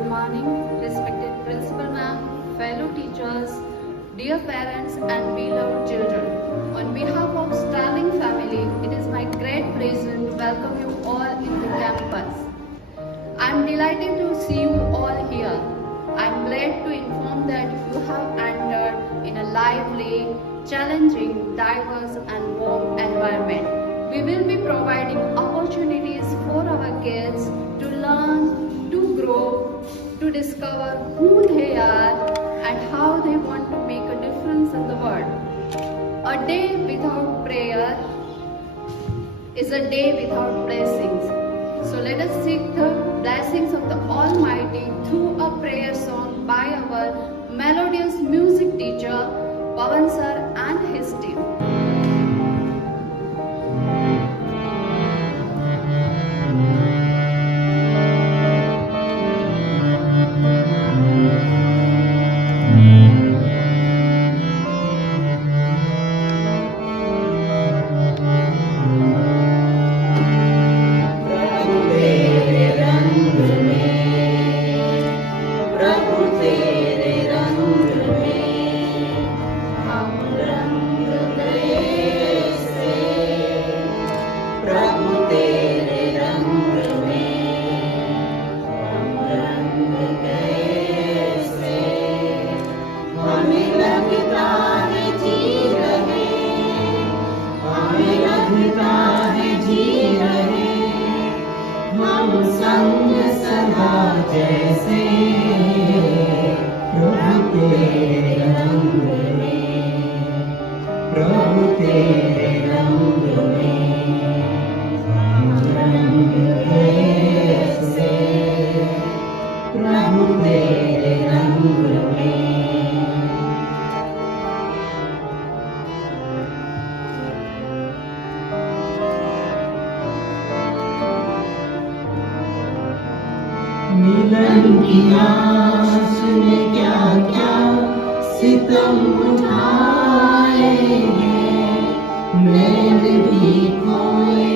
Good morning, respected principal ma'am, fellow teachers, dear parents and beloved children. On behalf of Starling family, it is my great pleasure to welcome you all in the campus. I am delighted to see you all here. I am glad to inform that you have entered in a lively, challenging, diverse and warm environment. We will be providing opportunities for our kids to learn, to grow, to discover who they are and how they want to make a difference in the world. A day without prayer is a day without blessings. So let us seek the blessings of the Almighty through a prayer song by our melodious music teacher, Pavan sir and his team. मिलन की आस में क्या क्या सितम उठाए हैं, नैन भी खोए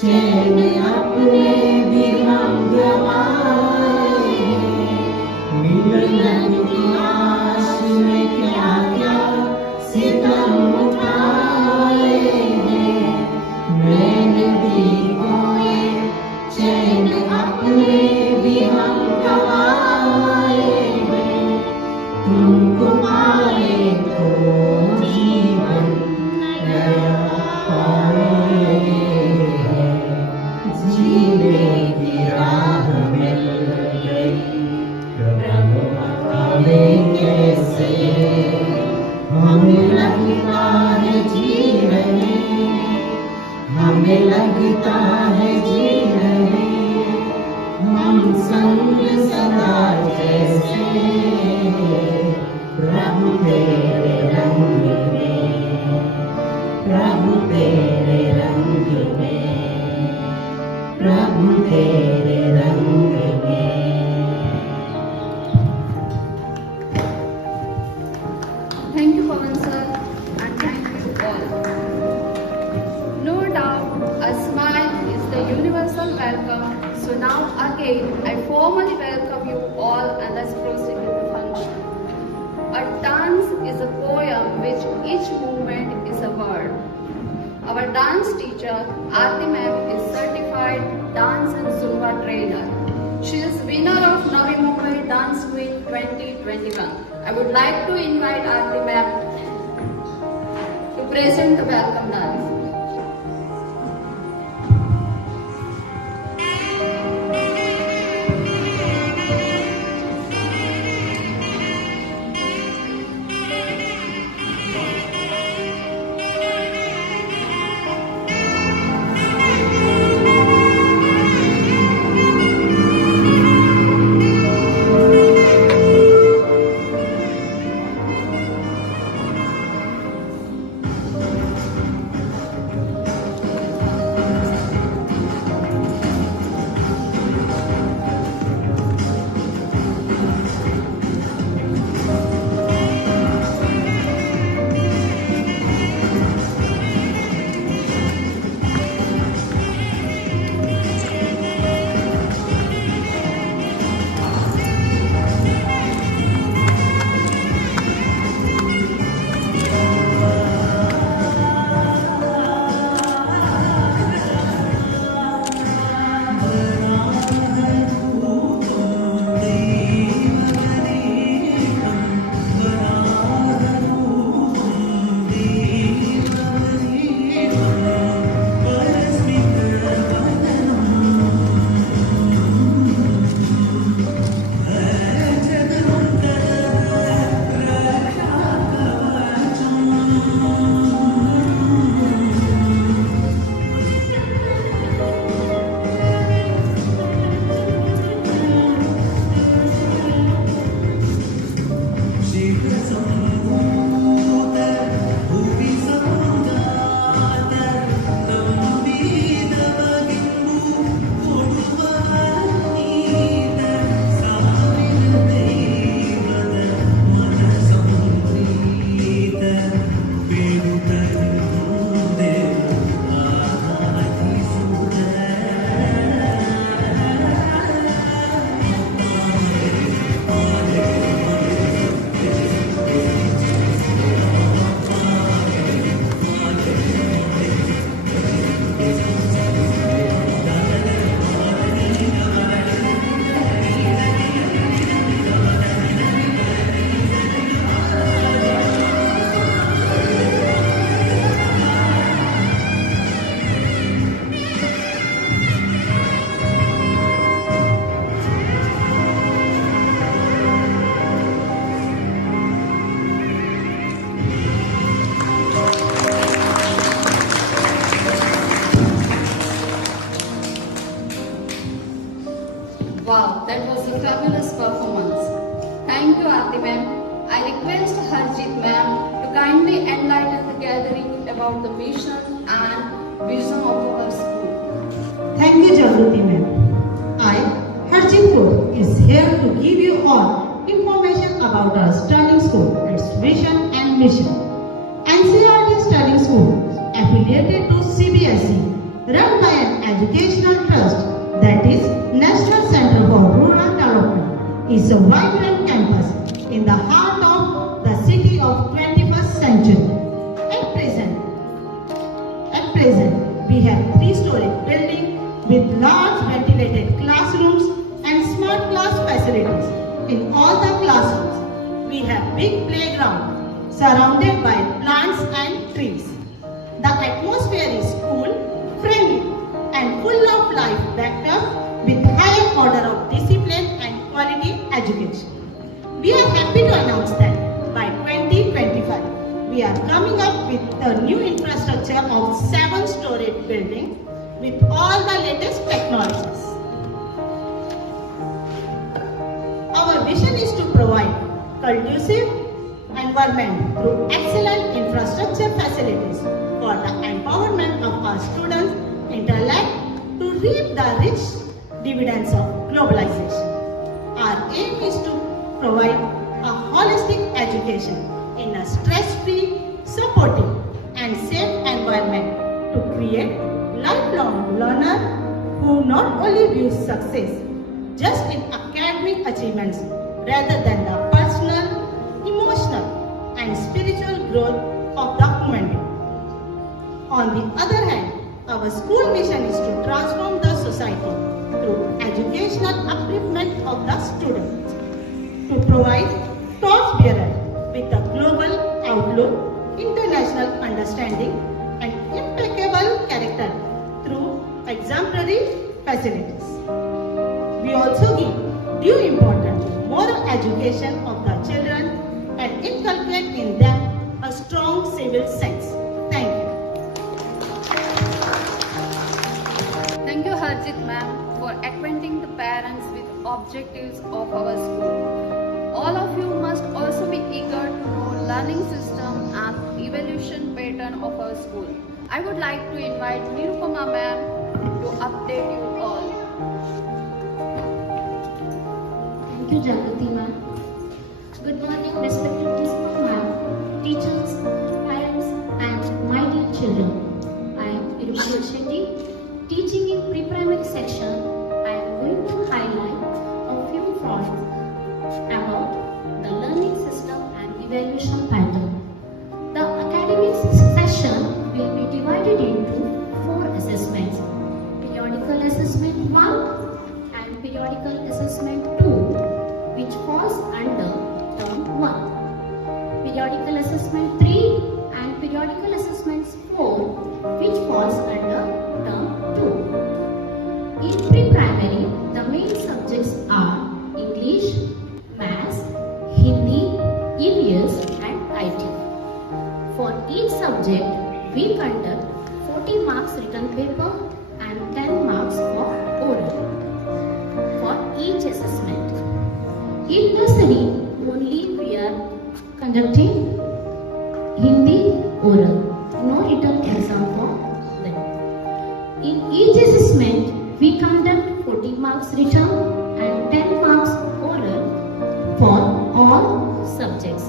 चैन अपने भी हम गवाए हैं। मिलन की आस में क्या क्या सितम उठाए हैं, नैन भी खोए चैन अपने हम गवाए हैं। तुमको पाए तो जीवन नया पाए हैं, जीने की राह मिल गई, प्रभु हमें कैसे, हमें लगता है जी रहे, हमें लगता है जी रहे, हम संग सदा जैसे, प्रभु तेरे रंग में, प्रभु तेरे रंग में, प्रभु तेरे रंग में। Thank you, Pavan sir, and thank you all. No doubt, a smile is the universal welcome. So now again, I formally welcome you all and let's proceed with the function. A dance is a poem which each movement is a word. Our dance teacher, Aarti ma'am, is certified dance and Zumba trainer. She is winner of Navi Mumbai Dance Week 2021. I would like to invite Aarti ma'am to present the welcome dance. Wow, that was a fabulous performance. Thank you, Aarti ma'am. I request Harjeet ma'am to kindly enlighten the gathering about the mission and vision of our school. Thank you, Jagruti ma'am. I, Harjeet Kaur, is here to give you all information about our Sterling School, its vision and mission. NCERT Sterling School, affiliated to CBSE, run by an educational trust, that is National Center for Rural Development, is a vibrant campus in the heart of the city of 21st century. At present, we have 3-story building with large ventilated classrooms and smart class facilities. In all the classrooms, we have big playground surrounded by plants and trees. The atmosphere is cool, friendly, and full of life backed up with higher order of discipline and quality education. We are happy to announce that by 2025, we are coming up with the new infrastructure of 7-story building with all the latest technologies. Our vision is to provide conducive environment through excellent infrastructure facilities for the empowerment of our students' intellect to reap the rich dividends of globalization. Our aim is to provide a holistic education in a stress-free, supportive, and safe environment to create lifelong learners who not only view success just in academic achievements rather than the personal, emotional, and spiritual growth of the human being. On the other hand, our school mission is to transform the society through educational upliftment of the students, to provide torchbearer with a global outlook, international understanding, and impeccable character through exemplary facilities. We also give due importance to moral education of the children and inculcate in them a strong civil sense. Thank you. Thank you, Harjeet ma'am, for acquainting the parents with objectives of our school. All of you must also be eager to know learning system and evaluation pattern of our school. I would like to invite Nirupama ma'am to update you all. Thank you, Jagruti ma'am. Good morning, respected principal ma'am, teachers, parents, and my dear children. I am Irupama Shetty, teaching in pre-primary section. I am going to highlight a few points about the learning system and evaluation pattern. The academic session will be divided into 4 assessments: periodical assessment 1 and periodical assessment 2, which falls under term 1. Periodical assessment 3 and periodical assessments 4, which falls under term 2. In pre-primary, the main subjects are English, Maths, Hindi, EVS and IT. For each subject, we conduct 40 marks written paper and 10 marks for oral for each assessment. In nursery, only we are conducting Hindi oral, no written exam for them. In each assessment, we conduct 40 marks written and 10 marks oral for all subjects.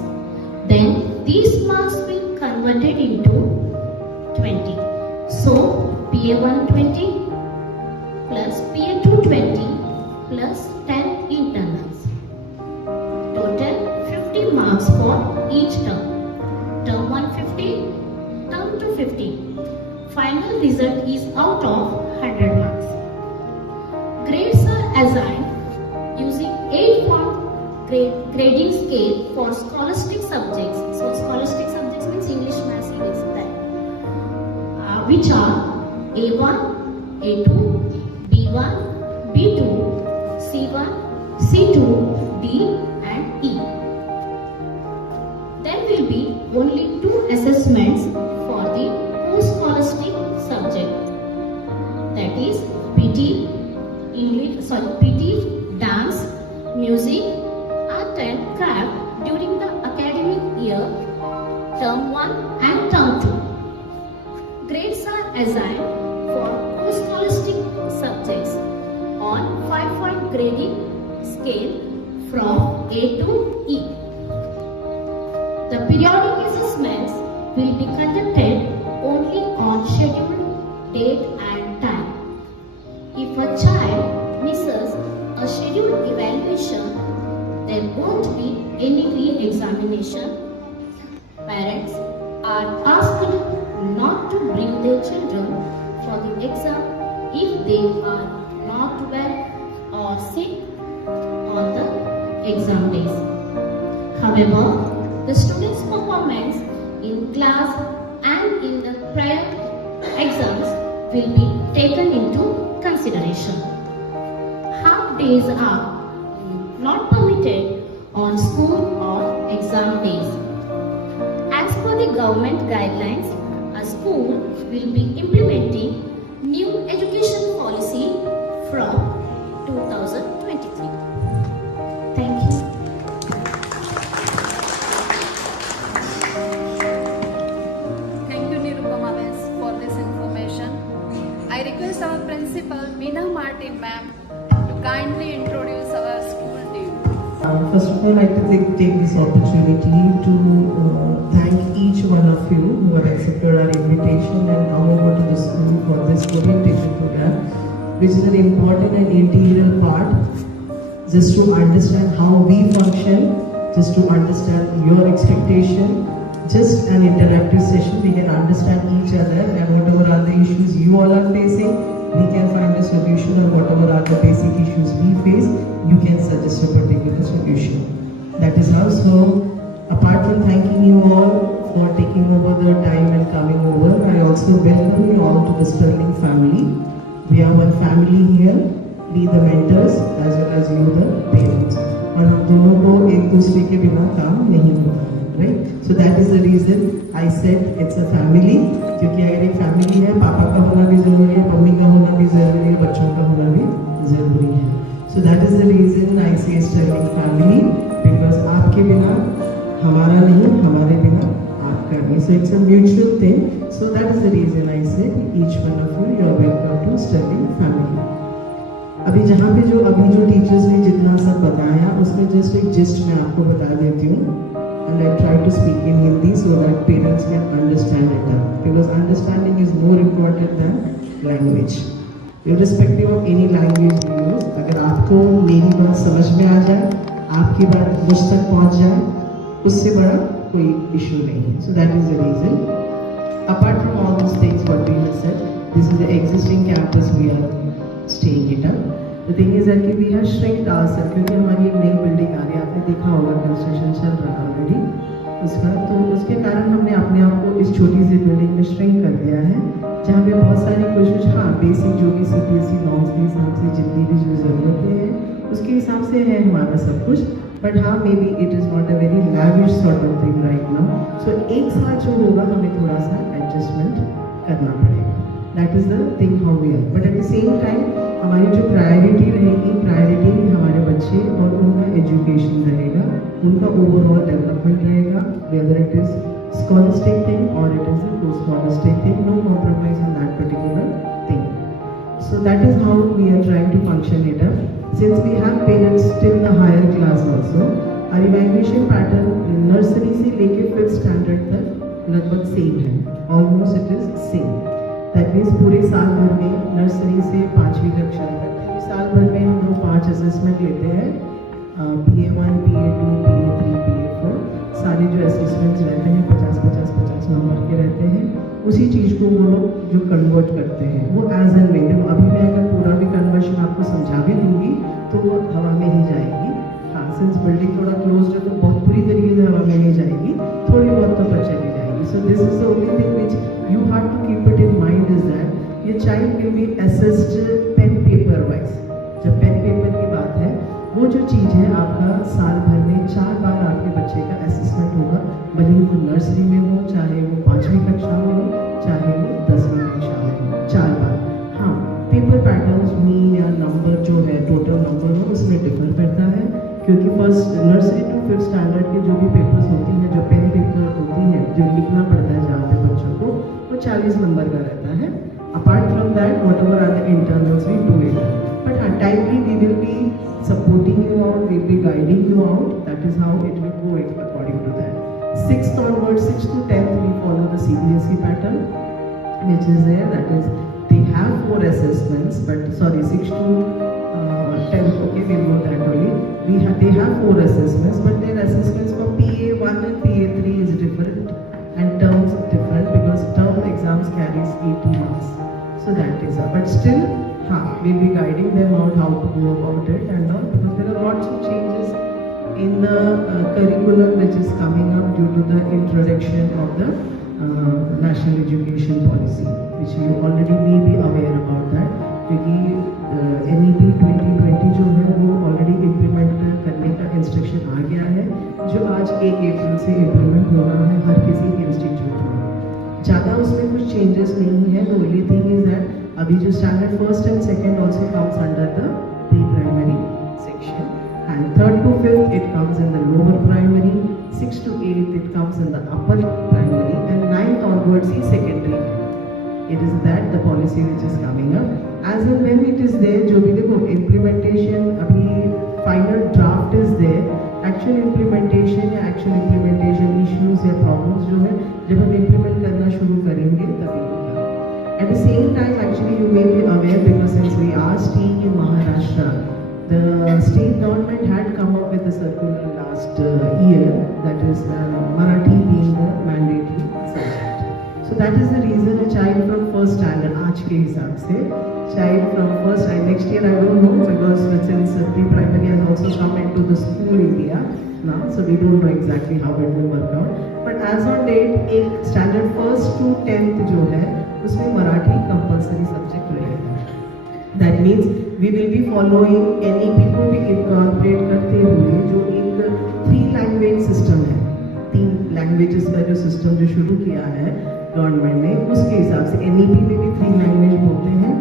Then these marks will converted into 20. So PA1 20 plus PA2 20 plus 10 internals. Total 50 marks for each term. Term 1 50, term 2 50. Final result is out of 100 marks. Grades are assigned using 8-point grading scale for scholastic subjects. So scholastic subjects means English, Maths, EVS, which are A1, A2, B1, B2, C1, C2, D and E. There will be only 2 assessments for the post-scholastic subject, that is PT, PT dance, music, art and craft during the academic year, term 1 and term 2. Grades are assigned for co-scholastic subjects on 5-point grading scale from A to E. The periodic assessments will be conducted only on scheduled date and time. If a child misses a scheduled evaluation, there won't be any re-examination. Parents are asked not to bring their children for the exam if they are not well or sick on the exam days. However, the students' performance in class and in the prior exams will be taken into consideration. Half days are not permitted on school or exam days. As per the government guidelines, a school will be implementing new education policy from 2023. Thank you. Thank you, Nirupama Miss, for this information. I request our principal, Meena Marty ma'am, to kindly introduce our school to you. First of all, I'd like to take this opportunity to thank each one of you who have accepted our invitation and come over to the school for this orientation program, which is an important and integral part just to understand how we function, just to understand your expectation, just an interactive session. We can understand each other and whatever are the issues you all are facing, we can find a solution, or whatever are the basic issues we face, you can suggest a particular solution. That is how. So, apart from thanking you all for taking over the time and coming over, I also welcome you all to the Sterling family. We are one family here, we the mentors as well as you the parents. और हम दोनों को एक दूसरे के बिना काम नहीं होगा, right? So that is the reason I said it's a family. क्योंकि अगर एक family है, पापा का होना भी जरूरी है, मम्मी का होना भी जरूरी है, बच्चों का होना भी जरूरी है. So that is the reason I say Sterling family, because आपके बिना हमारा नहीं, हमारे बिना आपका नहीं. So it's a mutual thing. So that is the reason I said each one of you, you are welcome to Sterling family. अभी जहाँ पे अभी जो टीचर्स ने जितना सब बताया, उसमें जस्ट एक जिस्ट मैं आपको बता देती हूँ. And I try to speak in Hindi so that parents can understand it, because understanding is more important than language. Irrespective of any language you use, अगर आपको मेरी बात समझ में आ जाए, आपकी बात मुझ तक पहुँच जाए, उससे बड़ा कोई इशू नहीं है. So that is the reason. Apart from all those things what we have said, this is the existing campus we are staying it up. The thing is that we have shrinked ourselves, क्योंकि हमारी एक नई building आ रही है, आपने देखा होगा construction चल रहा है ऑलरेडी उसका, तो उसके कारण हमने अपने आप को इस छोटी सी बिल्डिंग में श्रिंक कर दिया है, जहाँ पे बहुत सारी कुछ हाँ बेसिक जो भी CBSE नॉर्म्स के हिसाब से जितनी भी जो ज़रूरतें हैं उसके हिसाब से है हमारा सब कुछ. बट हाँ, maybe it is not a very lavish sort of thing right now. So एक साथ जो होगा हमें थोड़ा सा एडजस्टमेंट करना पड़ेगा. That is the thing how we are. But at the same time हमारी जो प्रायोरिटी रहेगी, प्रायोरिटी हमारे बच्चे और उनका एजुकेशन रहेगा, उनका ओवरऑल डेवलपमेंट रहेगा, whether it is scholastic thing और it is a scholastic thing, no compromise in that particular thing. So that is how we are trying to function it up. Since we have parents till the higher class also, our evaluation pattern nursery से लेके 5th standard तक लगभग same है, almost it is same. That means पूरे साल भर में nursery से 5वीं कक्षा तक साल भर में हम लोग 5 असेसमेंट लेते हैं. PA1, PA2, PA3, PA4 सारे जो असेसमेंट्स रहते हैं 50-50 नंबर के रहते हैं. उसी चीज़ को वो लोग जो कन्वर्ट करते हैं वो एज एन वे, अभी मैं अगर पूरा भी कन्वर्शन आपको समझा भी दूंगी तो वो हवा में ही जाएगी. हाँ, सिंस बिल्डिंग थोड़ा क्लोज है तो बहुत पूरी तरीके से हवा में नहीं जाएगी, थोड़ी बहुत तो पर चली जाएगी. So this is the only thing which you have to keep it in mind is that your child will be assessed pen paper wise. जब पेन पेपर की बात है, वो जो चीज़ है आपका साल भर में 4 बार आपके बच्चे का असेसमेंट होगा, भले ही वो नर्सरी में हो, चाहे वो 5वीं कक्षा में हो, चाहे वो 10वीं कक्षा में हो, 4 बार. हाँ, पेपर पैटर्न्स मीन या नंबर जो है टोटल नंबर हो उसमें डिफर क्योंकि first nursery to 5th standard के जो भी पेपर्स होती हैं, जो पेन पेपर होती हैं, जो लिखना पड़ता है जहाँ पे बच्चों को, वो 40 नंबर का रहता है. Apart from that, whatever are the internals, we do it. But at timely, we will be supporting you out, we will be guiding you out. That is how it will go according to that. 6th onwards, 6th to 10th, we follow the CBSE pattern, which is there. That is, they have 4 assessments, but sorry, 6th to 10th, okay, we'll go that only. They have 4 assessments, but their assessments for PA1 and PA3 is different, and terms different, because term exams carries 80 marks. So that is but still, we'll be guiding them out how to go about it and all, because there are lots of changes in the curriculum which is coming up due to the introduction of the National Education Policy, which you already may be aware about that, क्योंकि NEP 2020 जो है वो already implement करने का instruction आ गया है, जो आज 1 अप्रैल से इम्प्लीमेंट हो रहा है हर किसी इंस्टीट्यूट में. ज़्यादा उसमें कुछ चेंजेस नहीं है. The only thing is that अभी जो standard 1st and 2nd also comes under the pre-primary section, and 3rd to 5th it comes in the lower primary, 6th to 8th it comes in the upper primary, and 9th onwards is secondary. It is that the policy which is coming up. As and when it is there, जो भी देखो implementation अभी final draft is there. Actual implementation या actual implementation issues या problems जो है जब हम implement करना शुरू करेंगे तभी होगा. At the same time, actually you may be aware, because since we are staying in Maharashtra, the state government had come up with a circular last year, that is Marathi being the mandatory subject. So that is the reason a child from 1st standard, आज के हिसाब से, child from 1st and next year I don't know, because since pre-primary has also come into the school area now, so we don't know exactly how it will work out. But as on date, एक standard 1st to 10th जो है, उसमें Marathi compulsory subject रहेगा. That means we will be following NEP को भी incorporate करते हुए जो एक 3 language system है, 3 languages का जो system जो शुरू किया है गवर्नमेंट ने, उसके हिसाब से NEP में भी 3 लैंग्वेज बोलते हैं,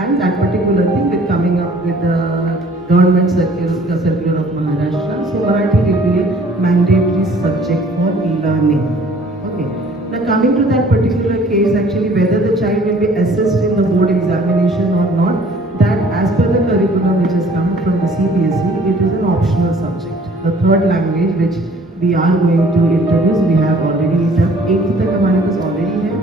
and that particular thing with coming up with government circular of Maharashtra. So Marathi will be A mandatory subject for learning. Okay, now coming to that particular case, actually whether the child will be assessed in the board examination or not, that as per the curriculum which is coming from the CBSE, it is an optional subject. The 3rd language which we are going to introduce, we have already done 8th तक हमारे पास already है,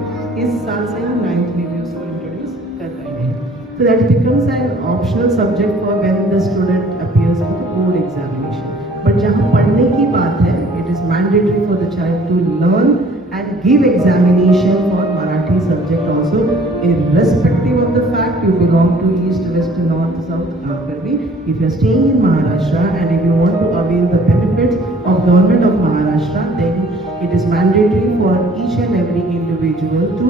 इस साल से हम 9th में भी उसको introduce कर रहे हैं. So that becomes an optional subject for when the student appears for the board examination. But जहाँ पढ़ने की बात है, it is mandatory for the child to learn and give examination for Marathi subject also, irrespective of the fact you belong to East, West, North, South, कहाँ पर भी. If you are staying in Maharashtra and if you want to avail the benefits of government of Maharashtra, then it is mandatory for each and every individual to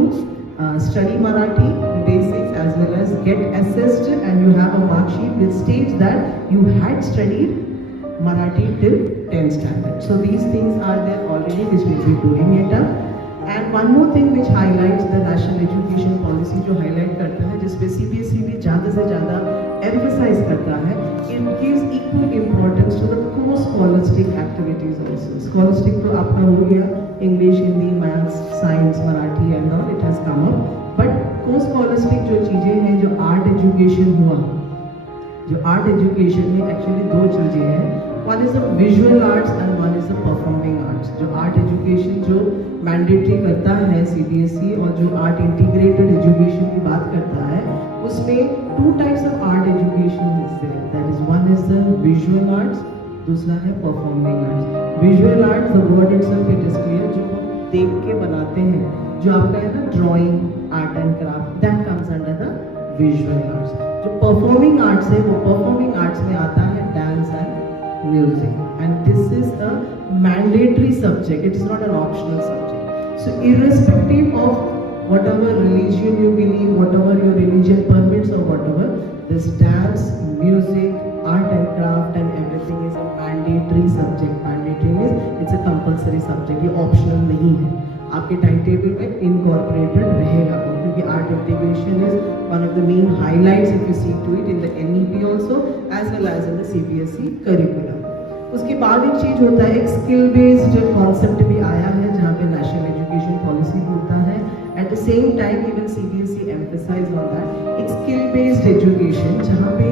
study Marathi basics as well as get assessed, and you have a mark sheet which states that you had studied Marathi till 10th standard. So these things are there already, which will be doing it up. And one more thing which highlights the national education policy, जो highlight करता है, जिसपे CBSE भी ज़्यादा से ज़्यादा emphasize करता है, it gives equal importance to the co-scholastic activities also. Scholastic तो आपका हो गया, English, Hindi, Maths, Science, Marathi and all, it has come up. But co-scholastic जो चीज़ें हैं, जो art education हुआ, जो art education में actually 2 चीज़ें हैं. One is the visual arts and one is the performing arts. जो art education जो mandatory करता है CBSE और जो art integrated education की बात करता है, उसमें 2 types of art education is there. That is, one is the visual arts, दूसरा है performing arts. Visual arts, the word itself it is clear, जो हम देख के बनाते हैं, जो आपका है ना drawing, art and craft, that comes under the visual arts. जो performing arts है, वो performing arts में आता है dance and music, and this is a mandatory subject. It is not an optional subject. So irrespective of whatever religion you believe, whatever your religion permits or whatever, this dance, music, art and craft and everything is a mandatory subject. Mandatory means it's a compulsory subject. ये optional नहीं है, आपके time table में incorporated रहेगा, क्योंकि art integration is one of the main highlights if you see to it in the NEP also as well as in the CBSE curriculum. उसके बाद एक चीज़ होता है, एक स्किल बेस्ड कॉन्सेप्ट भी आया है जहाँ पे नेशनल एजुकेशन पॉलिसी होता है. At the same time even CBSE emphasize on that एक स्किल बेस्ड एजुकेशन, जहाँ पे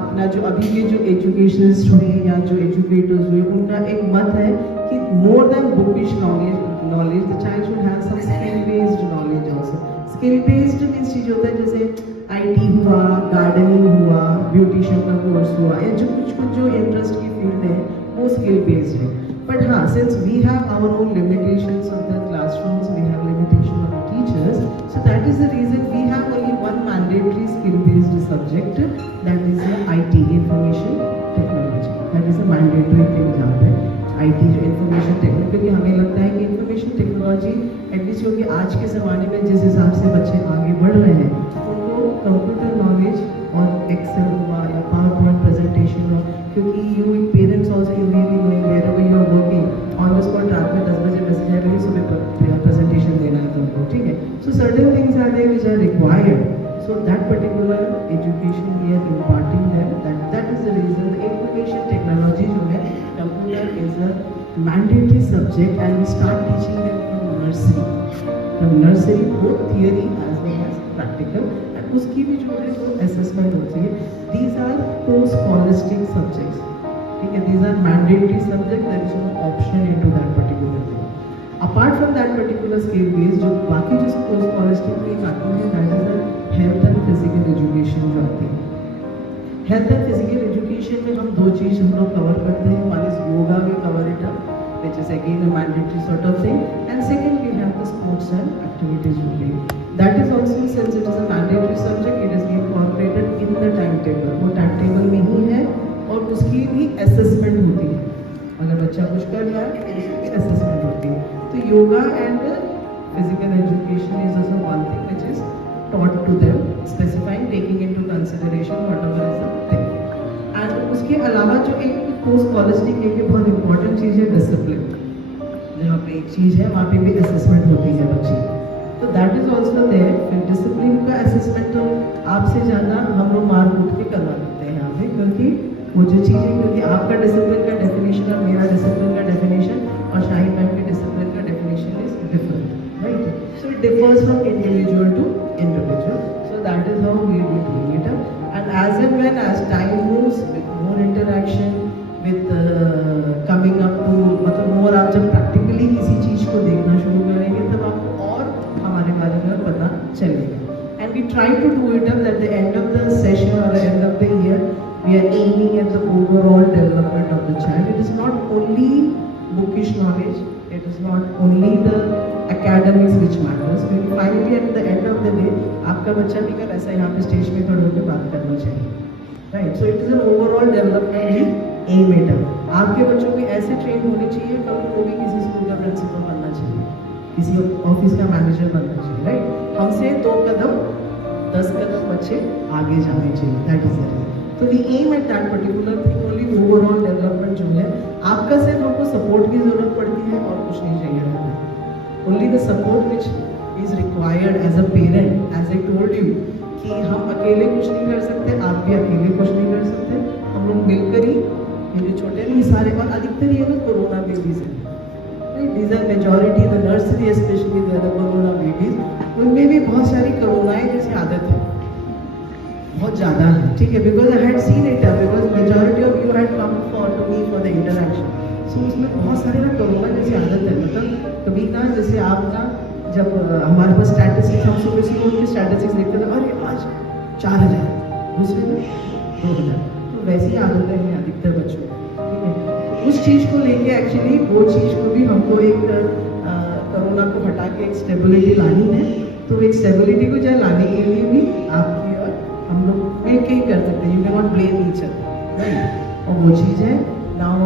अपना जो अभी के जो एजुकेशनिस्ट हुए या जो एजुकेटर्स हुए उनका एक मत है कि more than bookish knowledge the child should have some skill based knowledge also. Skill based means चीज होता है जैसे IT हुआ, गार्डनिंग हुआ, ब्यूटिशियन का कोर्स हुआ, या जो कुछ जो इंटरेस्ट की फील्ड है वो स्किल बेस्ड है. बट हाँ, since we have our own limitations of the classrooms, we have limitation of the teachers, so that is the reason we have only one mandatory skill based subject, that is IT, information technology. That is a mandatory thing जहाँ पे IT जो information technology, क्योंकि हमें लगता है कि information technology at least क्योंकि आज के ज़माने में जिस हिसाब से बच्चे आगे बढ़ रहे हैं उनको कंप्यूटर नॉलेज और एक्सेल हुआ या पावर पॉइंट प्रेजेंटेशन हो, क्योंकि you parents also you may be going wherever you are working on the spot, रात में 10 बजे मैसेज है कि सुबह प्रेजेंटेशन देना है तुमको, ठीक है. So certain things are there which are required, so that particular education we are imparting them. That is the reason information technology जो है, computer is a mandatory subject and we start teaching them from nursery both theory as well as practical. And उसकी भी जो है वो assessment होती है. These are post scholastic subjects, ठीक है. These are mandatory subject, there is no option into that particular thing. Apart from that particular skill based जो बाकी जो पोस्ट स्कॉलस्टिक थिंग आती है, that is the health and physical education जो आती है. हेल्थ एंड फिजिकल एजुकेशन में हम दो चीज़ हम लोग कवर करते हैं. One is yoga, we cover it up, which is again a mandatory sort of thing, and second we have the sports and activities only. That is also, since it is a mandatory subject, it is incorporated in the timetable. वो timetable में ही है और उसकी भी assessment होती है. अगर बच्चा कुछ कर रहा है तो उसकी assessment होती है. तो yoga and physical education is also one thing which is taught to them, specifying, taking into consideration whatever is the thing. And उसके अलावा जो एक पोस्ट पॉलिसी के लिए बहुत इंपॉर्टेंट चीज़ है डिसिप्लिन. जहाँ पे एक चीज़ है वहाँ पे भी असेसमेंट होती है बच्ची, तो दैट इज ऑल्सो देयर. फिर डिसिप्लिन का असेसमेंट तो आपसे ज़्यादा हम लोग मार कूट के करवा देते हैं यहाँ पे, क्योंकि वो जो चीज़ है, क्योंकि आपका डिसिप्लिन का डेफिनेशन और मेरा डिसिप्लिन का डेफिनेशन और शाहिद मैम के डिसिप्लिन का definition is different, right. So it differs from individual to individual. So that is how we will doing it up. And as time moves, with more interaction, with coming up to मतलब more आप जब practically किसी चीज़ को देखना शुरू करेंगे तब आपको और हमारे बारे में पता चलेगा. And we try to do it up at the end of the session or the end of the year. We are aiming at the overall development of the child. It is not only bookish knowledge. It is not only the academics which matters. Because finally at the end of the day, आपका बच्चा भी अगर ऐसा यहाँ पे stage पे खड़े होकर बात करना चाहिए, right. So it is an overall development aim at up. आपके बच्चों की ऐसे ट्रेन होनी चाहिए कभी वो भी किसी स्कूल का प्रिंसिपल बनना चाहिए, किसी ऑफिस का मैनेजर बनना चाहिए, राइट. हमसे 2 कदम 10 कदम बच्चे आगे जाने चाहिए. That is the reason. तो we aim at that particular thing only. Overall development जो है आपका सिर्फ हमको सपोर्ट की जरूरत पड़ती है और कुछ नहीं चाहिए रहता. Only the support which is required as a parent, as I told you कि हम अकेले कुछ नहीं कर सकते, आप भी अकेले कुछ नहीं कर सकते. हम लोग मिलकर ही ये जो छोटे नहीं सारे, और अधिकतर ये लोग कोरोना बेबीज हैं. These are majority the nursery especially the corona babies. उनमें भी बहुत सारी कोरोनाएं जैसी आदत है, बहुत ज़्यादा है, ठीक है. Because I had seen it, because majority of you had come for to me for the interaction. So उसमें बहुत सारे ना कोरोना जैसी आदत है. मतलब कभी ना जैसे आप ना जब हमारे पास स्टैटिस्टिक्स, हम सुबह स्कूल की स्टैटिस्टिक्स देखते थे, अरे आज 4000, दूसरे में 2000, तो वैसी आदतें हैं अधिकतर बच्चों, ठीक है. उस चीज़ को लेके एक्चुअली वो चीज़ को भी हमको एक कोरोना को हटा के एक स्टेबिलिटी लानी है. तो एक स्टेबिलिटी को जो लाने के लिए भी आपकी और हम लोग मिल के ही कर सकते हैं. You can not blame each other, right. और वो चीज़ है. Now,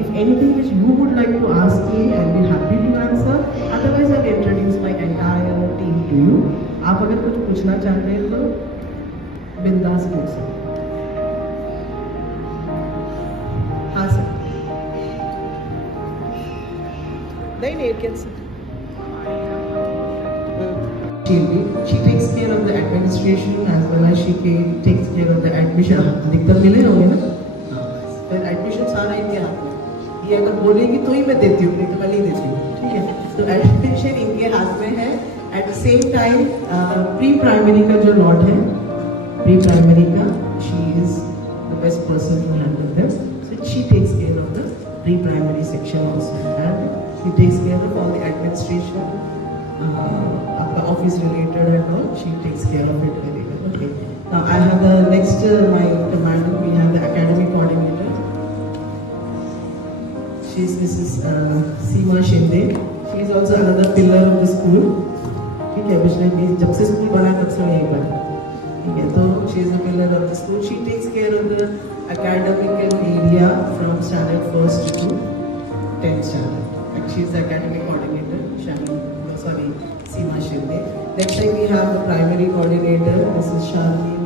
if anything which you would like to ask me, I'll be happy to answer. Otherwise, I'll introduce my entire team to you. आप अगर कुछ पूछना चाहते हैं तो बिंदास पूछ सकते हैं. हाँ सर. नहीं can sir. She takes care of the administration as well as she takes care of the admission. अधिकतर मिले होंगे ना. फिर एडमिशन सारा इनके हाथ में, ये अगर बोलेगी तो ही मैं देती हूँ, नहीं तो मैं नहीं देती हूँ, ठीक है। तो एडमिशन इनके हाथ में है। At the same time pre primary का जो लॉट है, प्री प्राइमरी का, she is the best person to handle this, so she takes care of the pre primary section also, and she takes care of all the administration, आपका office related and all, she takes care of it very well. Okay, now I have the next my commander, we have the academic coordinator, she is Mrs Seema Shinde, she is also another pillar of the school, ठीक है। पिछले जब से school बना तब से यहीं पर, ठीक है। तो she is a pillar of the school, she takes care of the academic area from standard 1st to 10th standard, and she is the academic coordinator, Seema Shinde. Next time we have the primary coordinator, Mrs. Sharmeen.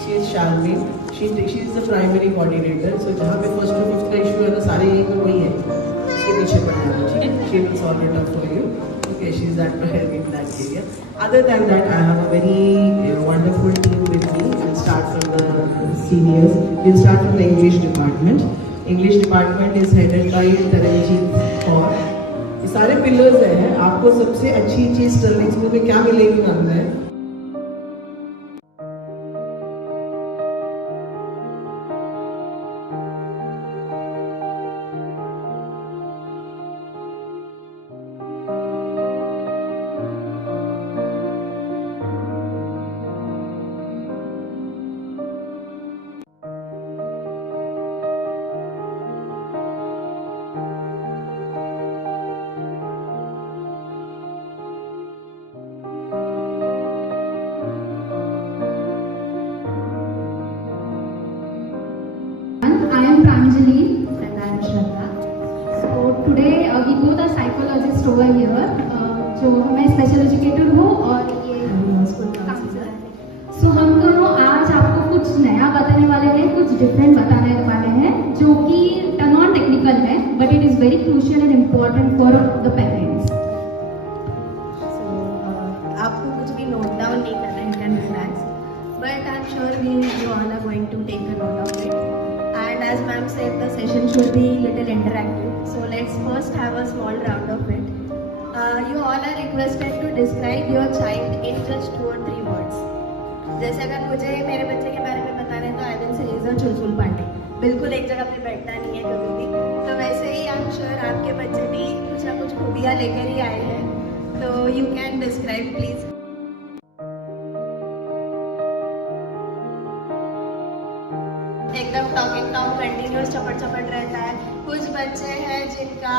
She is Sharmeen. She is the primary coordinator. So जहाँ पे 1st to 5th का issue है ना, सारे यहीं पर वही है, इसके पीछे पड़ना है, ठीक है। She will solve it up for you. Okay, she is that in that area. Other than that, I have a very wonderful team with me. We'll start from the seniors. We'll start from the English department. English department is headed by Taranjeet Kaur. ये सारे pillars हैं। आपको सबसे अच्छी चीज Stirling school में क्या मिलेगी मालूम है? I am Pranjali and I am Shraddha. So today we both are psychologists over here. जो मैं स्पेशल एजुकेटर हूँ और ये स्कूल काउंसलर है। सो हम दोनों आज आपको कुछ नया बताने वाले हैं, कुछ डिफरेंट बताने वाले हैं, जो कि नॉन टेक्निकल है, but it is very crucial and important for the parents. आपको कुछ भी नोट डाउन नहीं करना है, you can relax, but I'm sure you all are going to take a note of it. And as ma'am said, the session should be little interactive. So let's first have a small round of it. You all are requested to describe your child in just 2 or 3 words. जैसे अगर मुझे मेरे बच्चे के बारे में बताना है तो I will say is a Chulbul Pandey, बिल्कुल एक जगह पे बैठता नहीं है कभी भी। तो वैसे ही आई एम श्योर आपके बच्चे भी कुछ ना कुछ खूबियाँ लेकर ही आए हैं, तो यू कैन डिस्क्राइब प्लीज। एकदम टॉकिंग टॉम कंटिन्यूस चपट चपट रहता है। कुछ बच्चे हैं जिनका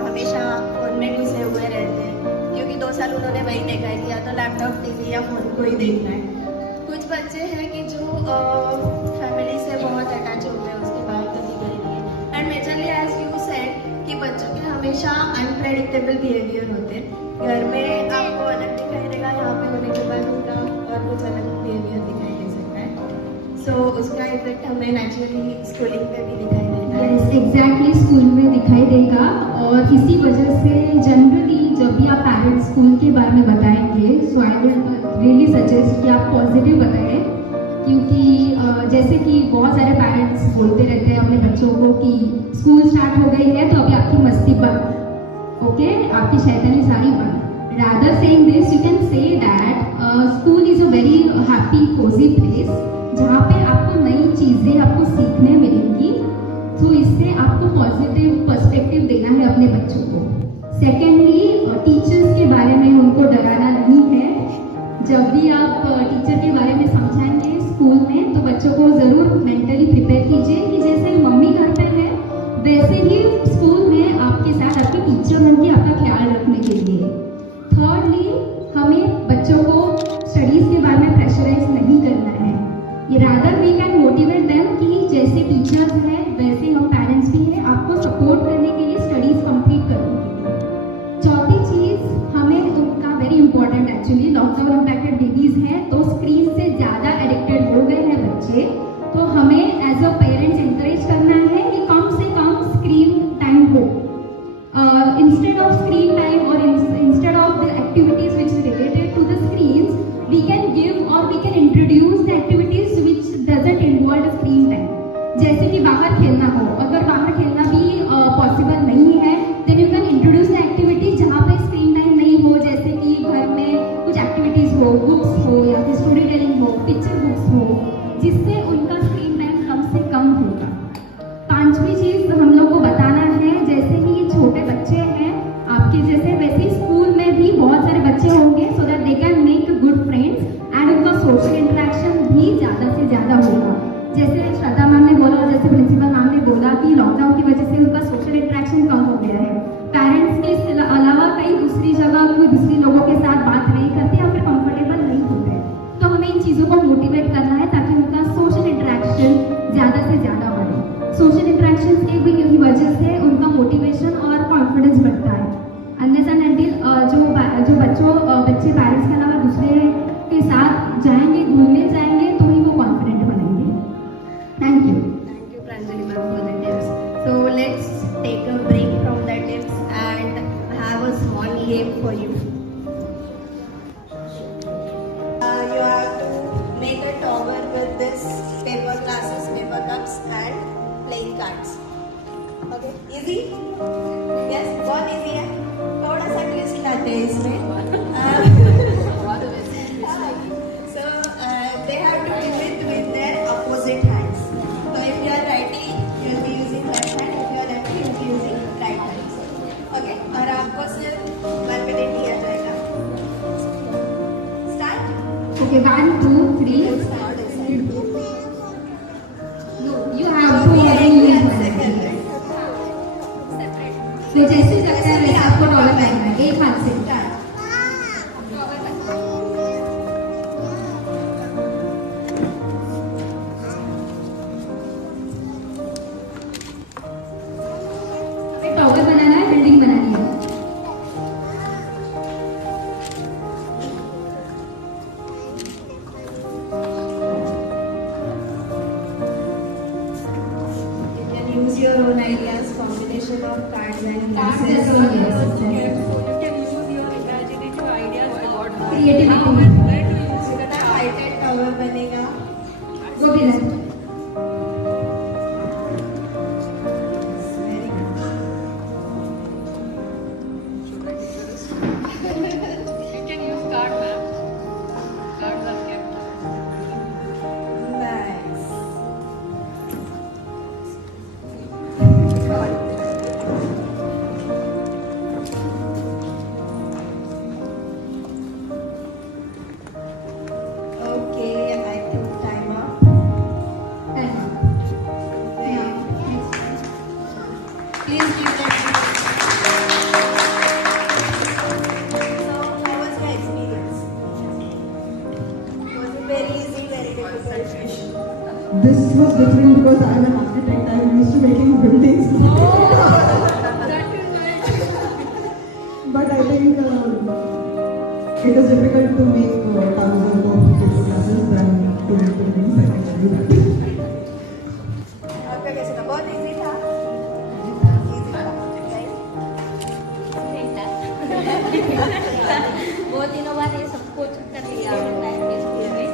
हमेशा फोन में घुसे हुए रहते हैं, क्योंकि 2 साल उन्होंने वही देखा है कि या तो लैपटॉप टीवी या फोन को ही देखना है। कुछ बच्चे हैं कि जो फैमिली से बहुत अटैच हो गए, उसके बाद कभी गए नहीं है। And majorly as you said कि बच्चों के हमेशा अनप्रेडिक्टेबल बिहेवियर होते हैं। घर में आपको अलग दिखाई देगा, यहाँ पे होने के बाद उनका और कुछ अलग बिहेवियर दिखाई दे सकता है। सो उसका इफेक्ट हमें नेचुरली स्कूलिंग पे भी दिखाई देगा। यस, एग्जैक्टली स्कूल में दिखाई देगा। और इसी वजह से जनरली जब भी आप पेरेंट्स स्कूल के बारे में बताएंगे, सो आई विल रियली सजेस्ट कि आप पॉजिटिव बताएं, क्योंकि जैसे कि बहुत सारे पेरेंट्स बोलते रहते हैं अपने बच्चों को कि स्कूल स्टार्ट हो गई है तो अभी आपकी मस्ती बंद, ओके, आपकी शैतानी सारी बंद। Rather saying this you can say that school is a very happy cosy place, जहाँ पे आपको नई चीज़ें आपको सीखने मिलेंगी। तो इससे आपको पॉजिटिव पर्सपेक्टिव देना है अपने बच्चों को। सेकेंडली, टीचर्स के बारे में उनको डराना नहीं है। जब भी आप टीचर के बारे में समझाएंगे स्कूल में, तो बच्चों को ज़रूर मेंटली प्रिपेयर कीजिए कि जैसे मम्मी घर पे है वैसे ही स्कूल में आपके साथ आपके टीचर होंगे आपका ख्याल रखने के लिए। थर्डली, हमें बच्चों को स्टडीज़ के बारे में प्रेशराइज नहीं करना है। ये rather we can motivate them कि जैसे टीचर्स हैं वैसे हम पेरेंट्स भी हैं, आपको सपोर्ट करने के लिए स्टडीज़ कंप्लीट करने के लिए। चौथी चीज़, हमें उनका very important actually lockdown impacted babies हैं, तो स्क्रीन से ज़्यादा एडिक्टेड हो गए हैं बच्चे। तो हमें एज अ पेरेंट्स इंकरेज करना है कि कम से कम स्क्रीन टाइम हो। इंस्टेड ऑफ स्क्रीन टाइम और instead of the activities which related to the screens, we can give or we can introduce the activities which doesn't involve screen हो, books हो या फिर स्टोरी टेलिंग हो, picture books हो, जिससे उनका screen time कम से कम होगा। पांचवी चीज हम लोग को बताना है, जैसे ही ये छोटे बच्चे हैं आपके जैसे, वैसे ही स्कूल में भी बहुत सारे बच्चे होंगे, so that they can make good friends and उनका सोशल इंटरेक्शन भी ज़्यादा से ज़्यादा होगा। जैसे श्रद्धा मैम ने बोला, जैसे प्रिंसिपल मैम ने बोला कि लॉकडाउन की वजह से उनका सोशल इंटरेक्शन कम हो गया है। पेरेंट्स के अलावा कई दूसरी जगह कोई दूसरे लोगों के साथ बात नहीं करते या फिर कंफर्टेबल नहीं होते, तो हमें इन चीज़ों को मोटिवेट करना है ताकि उनका सोशल इंटरेक्शन ज़्यादा से ज़्यादा बढ़े। सोशल इंटरेक्शन की वजह से उनका मोटिवेशन और कॉन्फिडेंस बढ़ता है। अनलेस एंड अनटिल जो बच्चे पेरेंट्स के अलावा दूसरे के साथ जाएंगे, घूमने जाएंगे, तो ही वो कॉन्फिडेंट बनेंगे। Thank you. Thank you, Pranjali ma'am, for the tips. So let's take a break from the tips and have a small game for you. You have to make a tower with this paper glasses, paper cups, and playing cards. Okay, easy? Yes, बहुत easy है. थोड़ा सा twist लाते हैं इसमें. So they have to do it with their opposite hands. So if you are righty, you will be using left hand. If you are lefty, you will be using right hand. Okay? और आपको सिर्फ 1 minute दिया जाएगा. Start. Okay, 1, 2, 3. Start. No, you have to only use one hand. तो जैसे लगता है वैसे आपको डॉलर करना है, एक हाथ से। टॉवर बनाना है, बिल्डिंग बनानी है। You can use your own ideas, combination of cards and Cards pieces. as well, yes. You can use your imaginative ideas to creativity So that heighted tower बनेगा. वो भी है। Very good. you can use card ma'am. Cards are kept. Nice. Okay, I think time up. Please give that. So, how was your experience? Was it very easy, very difficult? This was different because I am an architect. I am used to making buildings. But I think it is difficult to make thousands of paper classes than to make buildings. I can tell you that. आपका कैसा था? बहुत easy था? Easy था, right? बहुत दिनों बाद ये सब कुछ कर लिया हमने टाइम स्कूल में।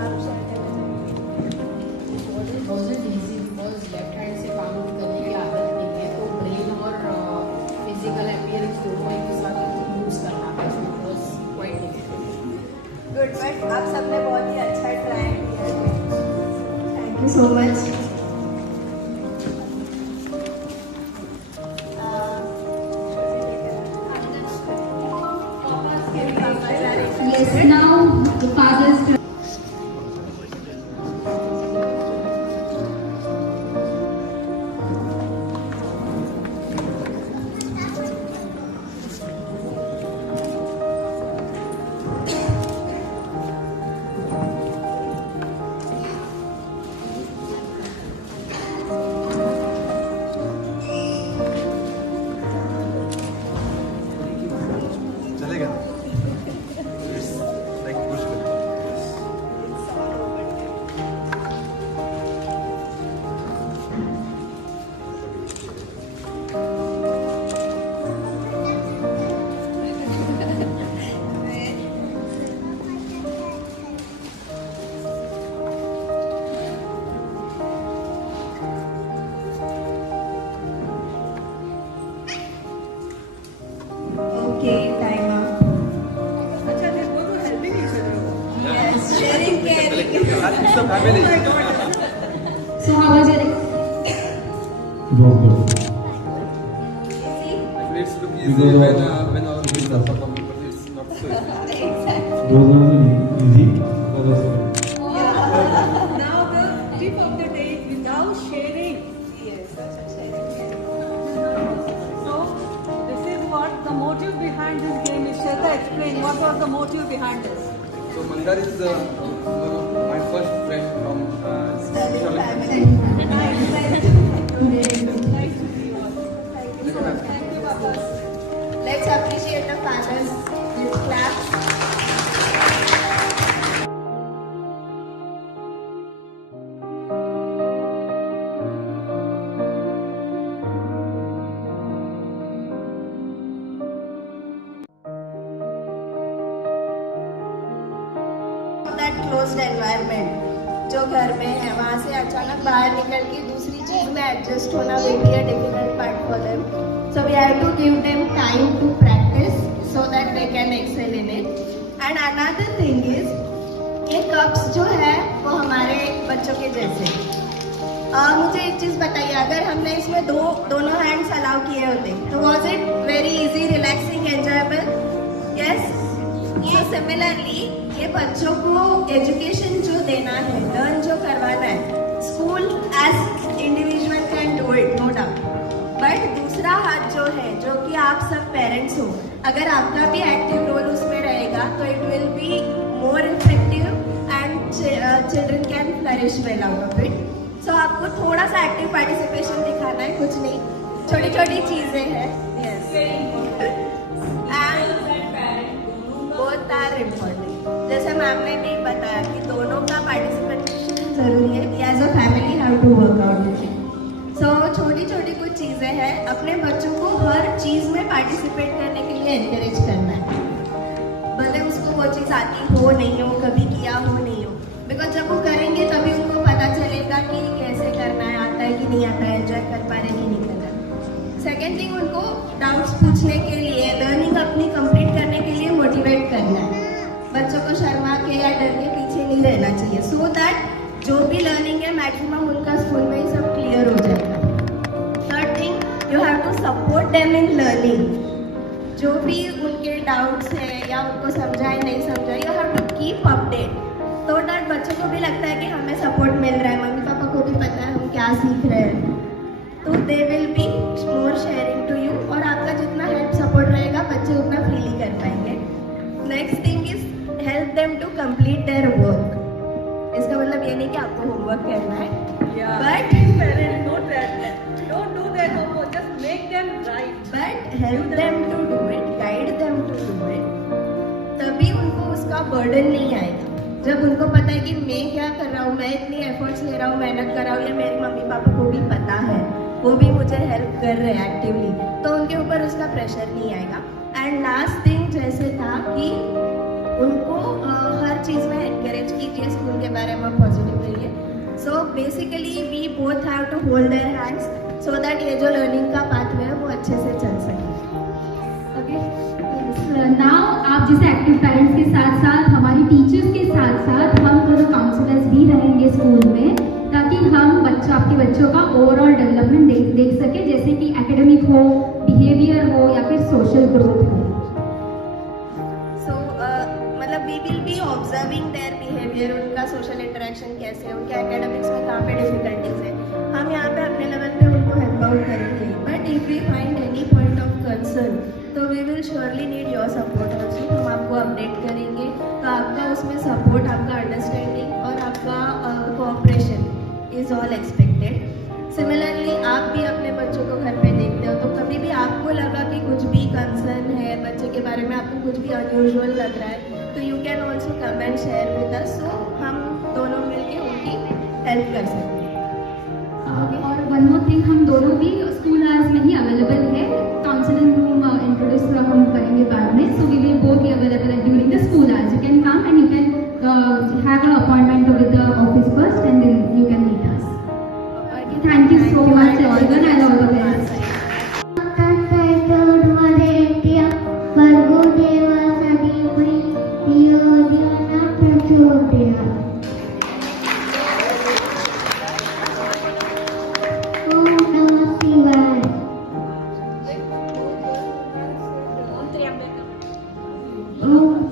आप share करना चाहेंगे? wasn't easy because left hand से काम करने की आदत नहीं है, तो ब्रेन और फिजिकल अपीयरेंस दोनों एक साथ यूज करना है, so it was quite difficult. Good, but आप सबने बहुत ही अच्छा try किया है. Thank you so much. Yes, now the father's turn. चलेगा It's like push. It's a family. So how was your It was good. Actually, it's look easy when our kids are performing, but it's not so easy. It was not easy. But also Now the tip of the day is without sharing. So this is what the motive behind this game is. Shweta, explain what was the motive behind this. So Mandar is one of my first friend from social family. Thank you, Papa. Let's appreciate the fathers. Let's clap. That closed environment जो घर में है वहाँ से अचानक बाहर निकल के दूसरी चीज में एडजस्ट होना will be a difficult part for them. So we have to give them time to practice so that they can excel in it. And another thing is ये cups जो है वो हमारे बच्चों के जैसे मुझे एक चीज बताइए, अगर हमने इसमें दोनों हैंड्स अलाउ किए होते तो was it very easy, relaxing, enjoyable? Yes. So similarly ये बच्चों को एजुकेशन जो देना है, लर्न जो करवाना है, school as individual can do it, no doubt. But दूसरा हाथ जो है, जो कि आप सब पेरेंट्स हो, अगर आपका भी एक्टिव रोल उसमें रहेगा तो it will be more effective and children can flourish well out of it. So आपको थोड़ा सा एक्टिव पार्टिसिपेशन दिखाना है, कुछ नहीं, छोटी छोटी चीजें हैं. Yes, and both are important. जैसे मैम ने भी बताया कि दोनों का पार्टिसिपेशन जरूरी है. As a family have to work out it. सो छोटी छोटी कुछ चीज़ें हैं, अपने बच्चों को हर चीज़ में पार्टिसिपेट करने के लिए एनकरेज करना है, भले उसको वो चीज़ आती हो नहीं हो, कभी किया हो नहीं हो. बिकॉज जब वो करेंगे तभी उनको पता चलेगा कि कैसे करना है, आता है कि नहीं आता है, एंजॉय कर पा रहे कि नहीं कर रहे. सेकेंड थिंग, उनको डाउट्स पूछने के लिए, लर्निंग अपनी कंप्लीट करने के लिए मोटिवेट करना है. बच्चों को शर्मा के या डर के पीछे नहीं रहना चाहिए, सो दैट जो भी लर्निंग है मैक्सिमम उनका स्कूल में ही सब क्लियर हो जाएगा. Third thing, you have to support them in learning. जो भी उनके डाउट्स है या उनको समझाए नहीं समझाए, you have to keep update, so that बच्चों को भी लगता है कि हमें सपोर्ट मिल रहा है, मम्मी पापा को भी पता है हम क्या सीख रहे हैं, तो they will be more sharing to you. और आपका जितना हेल्प सपोर्ट रहेगा बच्चे उतना फ्रीली कर पाएंगे. Next thing is help them to complete their work. इसका मतलब ये नहीं कि आपको होमवर्क करना है, but Don't do that homework, just make them right. But help them to do it, guide them to do it. तभी उनको उसका बर्डन नहीं आएगा. जब उनको पता है कि मैं क्या कर रहा हूँ, मैं इतनी एफर्ट्स ले रहा हूँ, मेहनत कर रहा हूँ, या मेरे मम्मी पापा को भी पता है, वो भी मुझे हेल्प कर रहे हैं एक्टिवली, तो उनके ऊपर उसका प्रेशर नहीं आएगा. एंड लास्ट थिंग जैसे था कि उनको हर चीज़ में एनकरेज कीजिए, स्कूल के बारे में पॉजिटिव रहिए. So basically we both have to hold their hands so that ये जो लर्निंग का पाथवे है वो अच्छे से चल सके. ओके, नाउ आप जैसे एक्टिव पेरेंट्स के साथ साथ हमारी टीचर्स के साथ साथ हम दोनों काउंसलर्स भी रहेंगे स्कूल में, ताकि हम आपके बच्चों का ओवरऑल डेवलपमेंट देख सके, जैसे कि एकेडमिक हो, बिहेवियर हो या फिर सोशल ग्रोथ हो. सो मतलब we will be observing their behaviour, उनका सोशल इंटरेक्शन कैसे है, उनके एकेडमिक्स में कहाँ पे डिफिकल्टीज है, हम यहाँ पे अपने लेवल पे उनको हेल्प आउट करेंगे. But if we find any point of concern तो we will surely need your support also. हम आपको अपडेट करेंगे, तो आपका उसमें सपोर्ट, आपका अंडरस्टैंडिंग और आपका cooperation is all expected. Similarly आप भी अपने बच्चों को घर पे देखते हो, तो कभी भी आपको लगा कि कुछ भी कंसर्न है बच्चे के बारे में, आपको कुछ भी अनयूजुअल लग रहा है, तो you can also come and share with us. So हम दोनों मिलके उनकी हेल्प कर सकते हैं. और वन मोर थिंग, हम दोनों भी स्कूल आवर्स में ही अवेलेबल है. काउंसलिंग रूम इंट्रोड्यूस हम करेंगे बाद में. So we will both be available during the school hours. You can come and you can have a appointment with the office first and then you can meet us. Thank you so much everyone and all the best.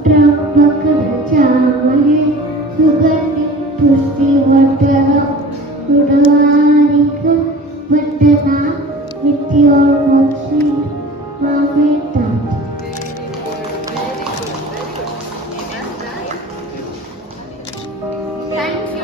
त्र्यंबक यजामहे सुगंधिं पुष्टिवर्धनम् उर्वारुकं वन्दना मृत्योर्मुक्षीयमामृतात्। Thank you.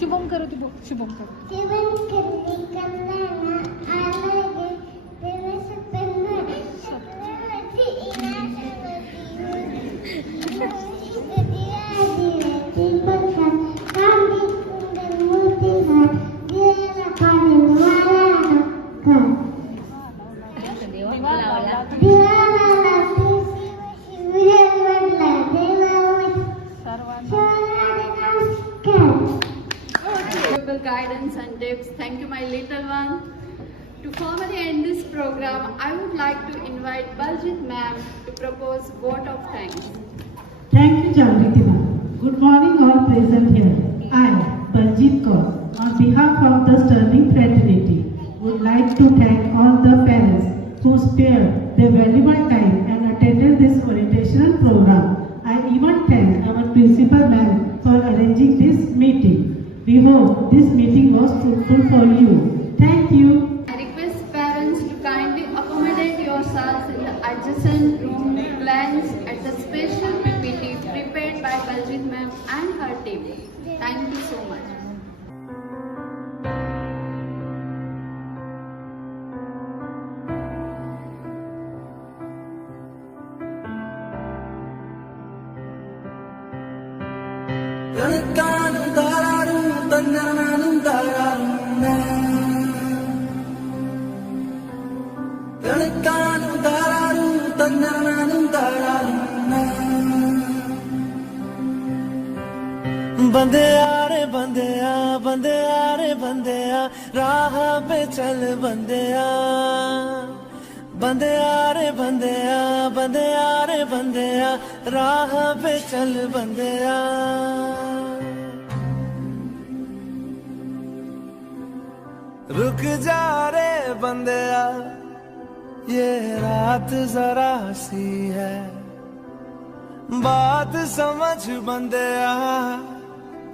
Shubham करो तो बोल, शुभम करो। Guidance and tips. Thank you, my little one. To formally end this program, I would like to invite Baljit ma'am to propose vote of thanks. Thank you, Jagriti ma'am. Good morning, all present here. I, Baljit Kaur, on behalf of the Sterling Fraternity, would like to thank all the parents who spared their valuable time and attended this orientational program. I even thank our principal ma'am for arranging this meeting. We hope this meeting was fruitful for you. Thank you. I request parents to kindly accommodate yourselves in the adjacent room plans at the special PPT prepared by Baljit ma'am and her team. Thank you so much. बंदे आरे बंदे आ राह पे चल बंदे आ बंदे आरे बंदे आ राह पे चल बंदे आ रुक जा रे बंदे आ ये रात जरा सी है बात समझ बंदे आ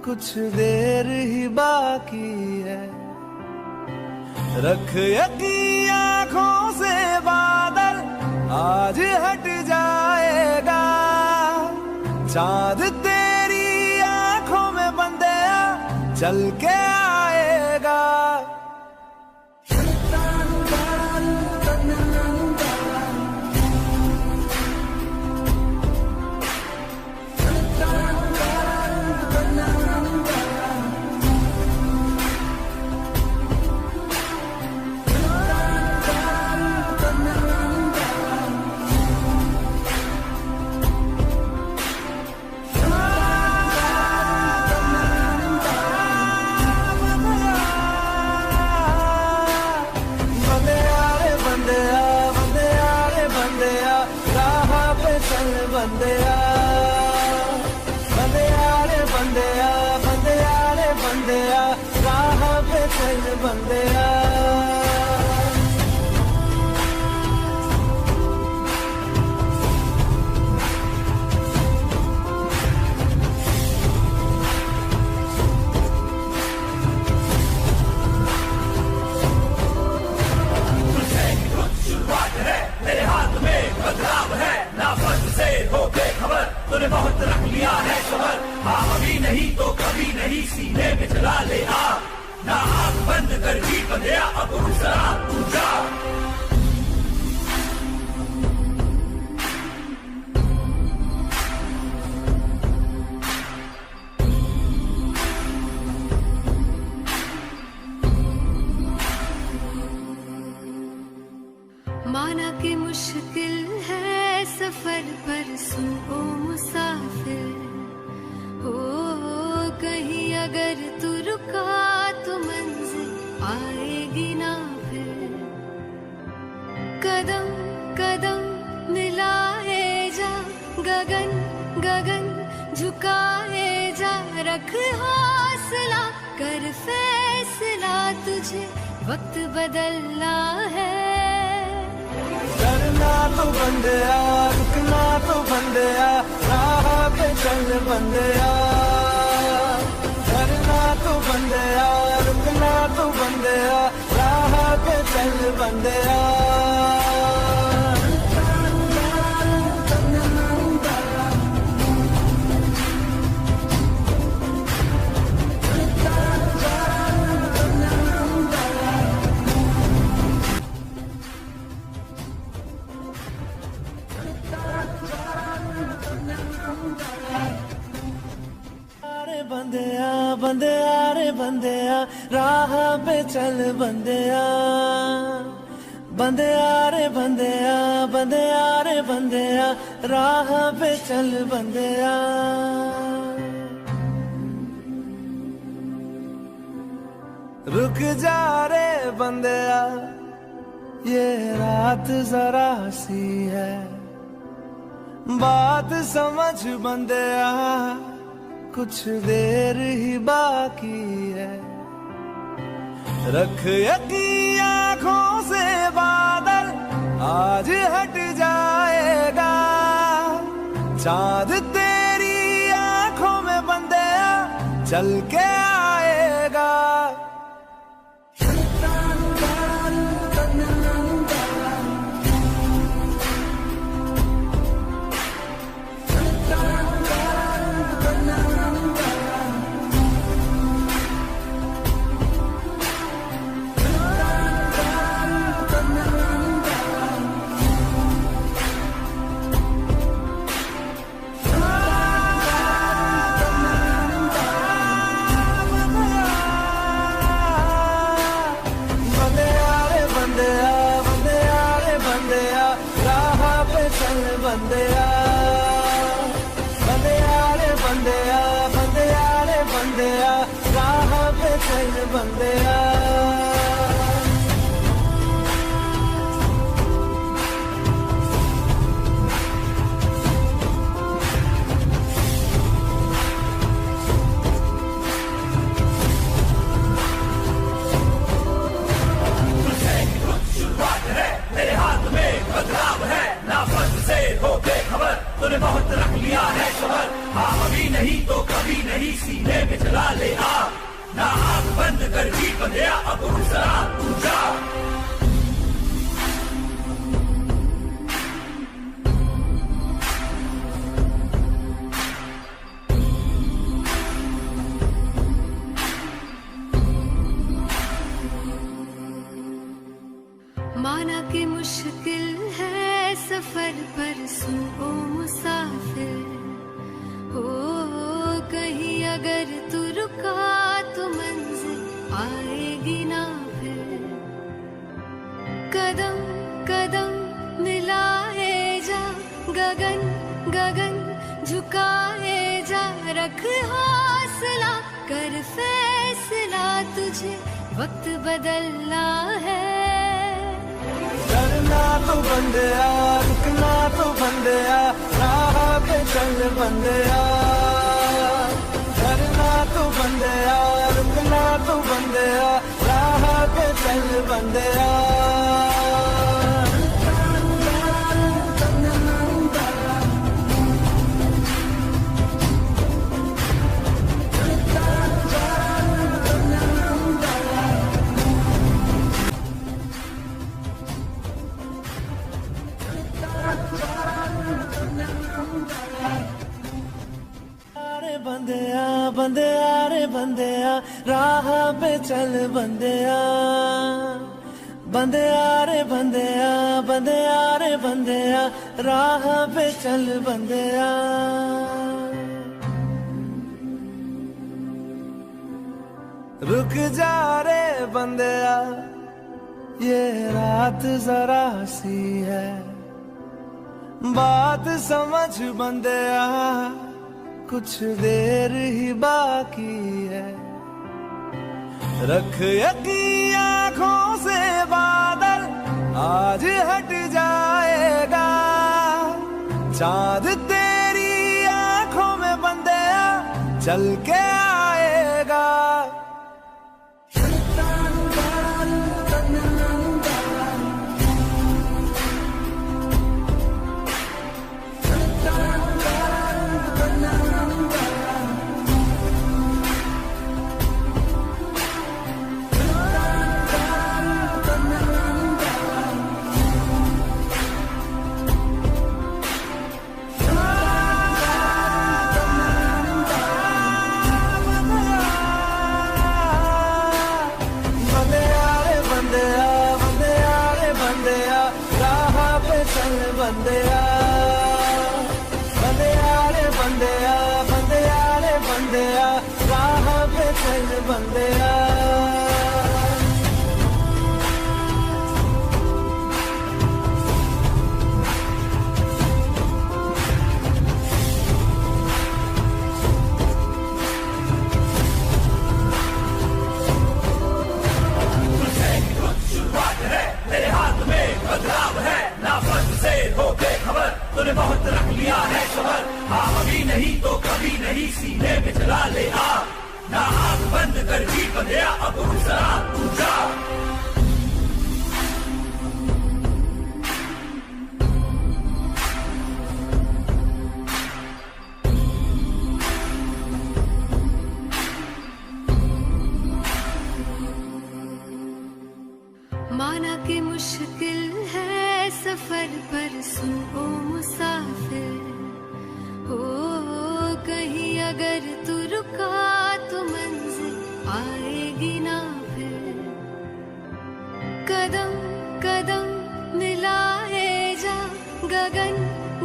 कुछ देर ही बाकी है रख यकीन आँखों से बादल आज हट जाएगा चांद तेरी आँखों में बंदे चल के आएगा बंदिया। तेरे हाथ में बदलाव है, ना फर्ज से हो बेखबर, तूने बहुत रख लिया है सबर। हाँ अभी नहीं तो कभी नहीं, सीने में चला ले आग, ना आँख बंद कर जी बंदिया, अब गुजरा तू जा। माना कि मुश्किल है सफर पर सुन ओ मुसाफिर, हो कहीं अगर तू रुका तो मंजिल आएगी ना फिर। कदम कदम मिलाए जा, गगन गगन झुकाए जा, रख हौसला कर फैसला, तुझे वक्त बदलना है। करना तो बंदिया, रुकना तो बंदिया, राह पे चल बंदिया। करना तो बंदिया, रुकना तो बंदिया, राह पे चल बंदिया। बंदिया बंदिया रे बंदिया, राह पे चल बंदिया। बंदिया रे बंदिया, बंदिया रे बंदिया, राह पे चल बंदिया। रुक जा रे बंदिया, ये रात जरा सी है, बात समझ बंदिया, कुछ देर ही बाकी है। रख यकीन आँखों से बादल, आज हट जाएगा। चांद तेरी आँखों में बंदिया, चल के आएगा। बंदिया बंदिया रे बंदिया, बंदिया रे बंदिया, राह पे चल बंदिया। तेरे हाथ में बदलाव है, ना फर्ज से हो बेखबर, तूने बहुत रख लिया है सबर। हाँ अभी नहीं तो कभी नहीं, सीने में चला ले आग, ना आँख बंद कर जी बंदिया, अब गुजरा तू जा। माना कि मुश्किल है सफर पर सुन ओ मुसाफिर, हो कहीं अगर तू रुका तो मंजिल आएगी ना फिर। कदम कदम मिलाए जा, गगन गगन झुकाए जा, रख हौसला कर फैसला, तुझे वक्त बदलना है। करना तो बंदिया, रुकना तो बंदिया, राह पे चल बंदिया। करना तो बंदिया, रुकना तो बंदिया, राह बंदिया। बंदिया बंदिया रे बंदिया राह पे चल बंदिया। बंदिया रे बंदिया बंदिया रे बंदिया राह पे चल बंदिया। रुक जा रे बंदिया ये रात जरा सी है, बात समझ बंदिया कुछ देर ही बाकी है। रख यकीन आँखों से बादल आज हट जाएगा, चांद तेरी आँखों में बंदिया चल के आएगा। बंदिया बंदिया रे बंदिया बंदिया रे बंदिया राह पे चल बंदिया। शुरुआत है तेरे हाथ में बदलाव है, ना फर्ज से हो बेखबर तूने बहुत रख लिया है शहर। हाँ अभी नहीं तो कभी नहीं सीने में जला ले आग, ना आँख बंद कर जी बंदिया अब जरा तू जा। माना कि मुश्किल है सफर पर सुनो मुसाफिर हो, कहीं अगर तू रुका तो मंजिल आएगी ना फिर। कदम कदम मिलाए जा गगन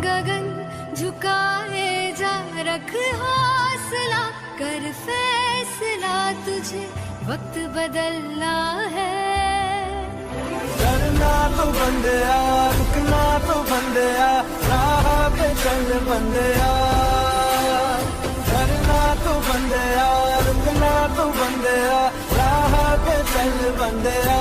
गगन झुकाए जा, रख हौसला कर फैसला तुझे वक्त बदलना है। डरना तो बंदिया रुकना तो बंदिया राह पे चल बंदिया। डरना तो बंदिया रुकना तो बंदिया राह पे चल बंदिया।